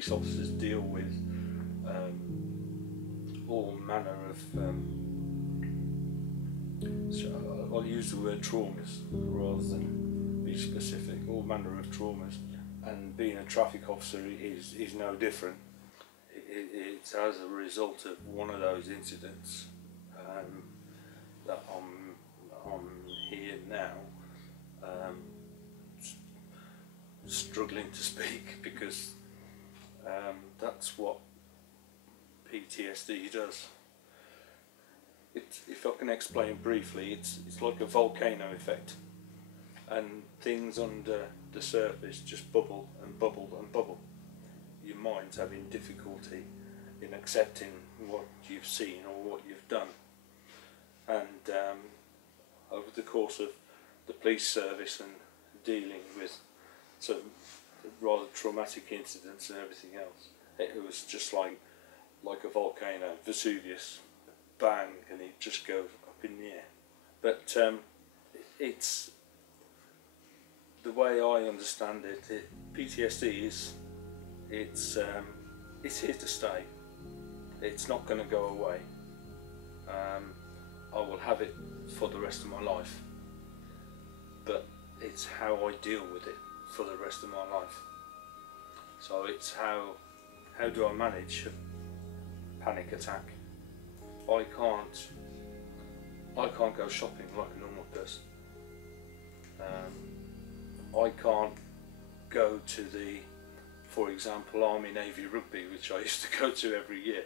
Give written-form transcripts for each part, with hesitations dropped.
police officers deal with all manner of, I'll use the word traumas rather than be specific, all manner of traumas, and being a traffic officer is no different. It's as a result of one of those incidents that I'm here now, struggling to speak, because that's what PTSD does. If I can explain briefly, it's like a volcano effect, and things under the surface just bubble and bubble and bubble. Your mind's having difficulty in accepting what you've seen or what you've done, and over the course of the police service and dealing with some rather traumatic incidents and everything else, it was just like a volcano, Vesuvius, bang, and it just goes up in the air. But it's the way I understand it. PTSD is it's here to stay. It's not going to go away. I will have it for the rest of my life, but it's how I deal with it for the rest of my life. So it's how do I manage a panic attack? I can't go shopping like a normal person. I can't go to the, for example, Army Navy rugby, which I used to go to every year,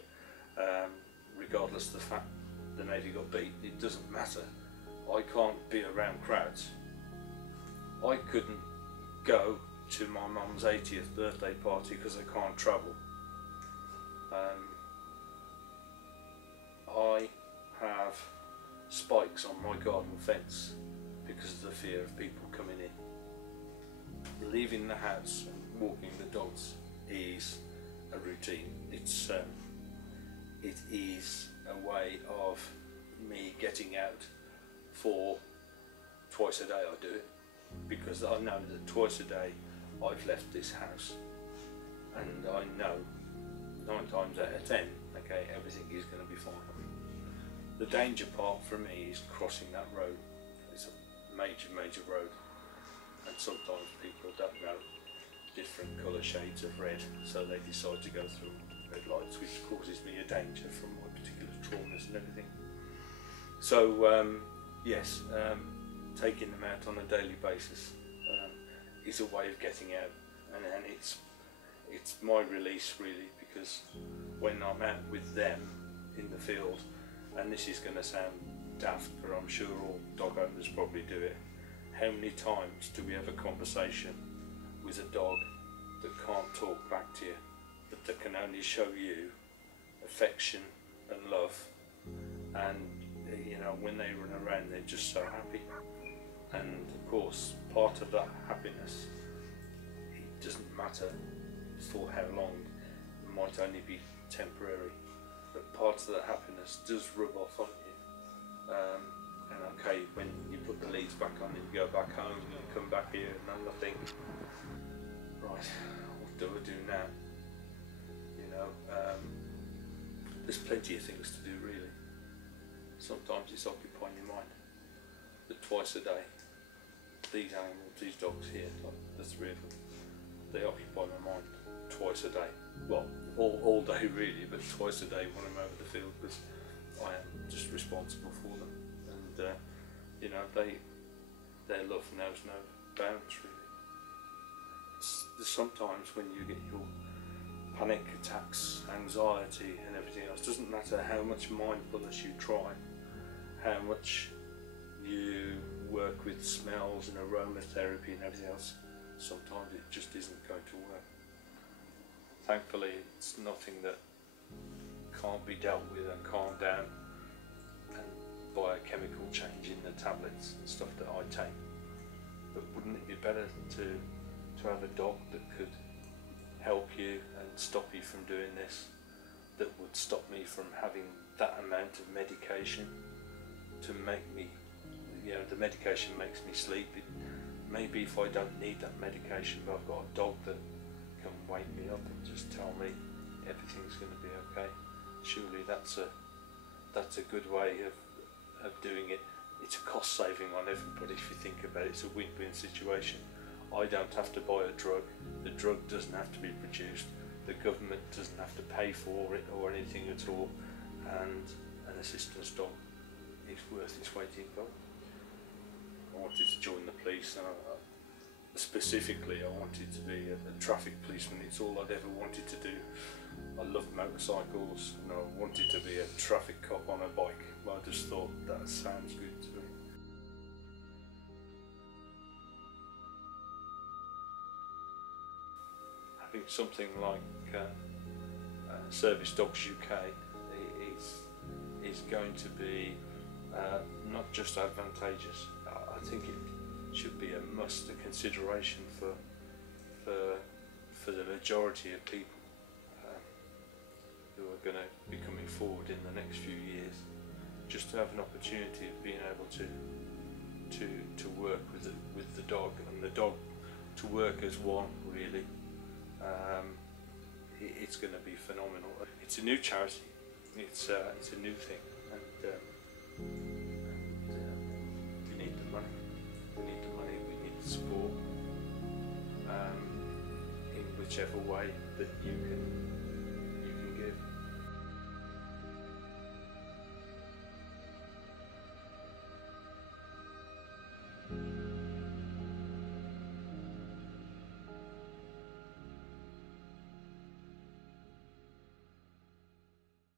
regardless of the fact the Navy got beat. It doesn't matter. I can't be around crowds. I couldn't go to my mum's 80th birthday party because I can't travel. I have spikes on my garden fence because of the fear of people coming in. Leaving the house and walking the dogs is a routine. It is a way of me getting out for twice a day. I do it because I know that twice a day I've left this house, and I know 9 times out of 10, okay, everything is going to be fine. The danger part for me is crossing that road. It's a major road, and sometimes people don't know different colour shades of red, so they decide to go through red lights, which causes me a danger from my particular traumas and everything. So yes, taking them out on a daily basis is a way of getting out, and it's my release really, because when I'm out with them in the field, and this is going to sound daft, but I'm sure all dog owners probably do it, how many times do we have a conversation with a dog that can't talk back to you, but that can only show you affection and love, and you know, when they run around they're just so happy. And of course, part of that happiness, it doesn't matter for how long, it might only be temporary, but part of that happiness does rub off on you. And okay, when you put the leads back on and you go back home and you come back here and then I think, right, what do I do now? You know, there's plenty of things to do really. Sometimes it's occupying your mind, but twice a day, these animals, these dogs here, like the 3 of them, they occupy my mind twice a day. Well, all day really, but twice a day when I'm over the field, because I am just responsible for them, and you know, their love knows no bounds really. There's sometimes when you get your panic attacks, anxiety and everything else, doesn't matter how much mindfulness you try, how much you work with smells and aromatherapy and everything else, sometimes it just isn't going to work. Thankfully, it's nothing that can't be dealt with and calmed down and by a chemical change in the tablets and stuff that I take. But wouldn't it be better to have a dog that could help you and stop you from doing this, that would stop me from having that amount of medication to make me, you know, the medication makes me sleep. Maybe if I don't need that medication, but I've got a dog that can wake me up and just tell me everything's going to be okay. Surely that's a good way of doing it. It's a cost saving on everybody if you think about it. It's a win-win situation. I don't have to buy a drug, the drug doesn't have to be produced, the government doesn't have to pay for it or anything at all, and an assistance dog is worth its weight in gold. I wanted to join the police, and specifically I wanted to be a traffic policeman. It's all I'd ever wanted to do. I love motorcycles and I wanted to be a traffic cop on a bike. I just thought that sounds good to me. Having something like Service Dogs UK is going to be not just advantageous. I think it should be a must, a consideration for the majority of people who are going to be coming forward in the next few years, just to have an opportunity of being able to work with the dog, and the dog to work as one, really. It's going to be phenomenal. It's a new charity, it's a new thing, and we need the money. We need the support in whichever way that you can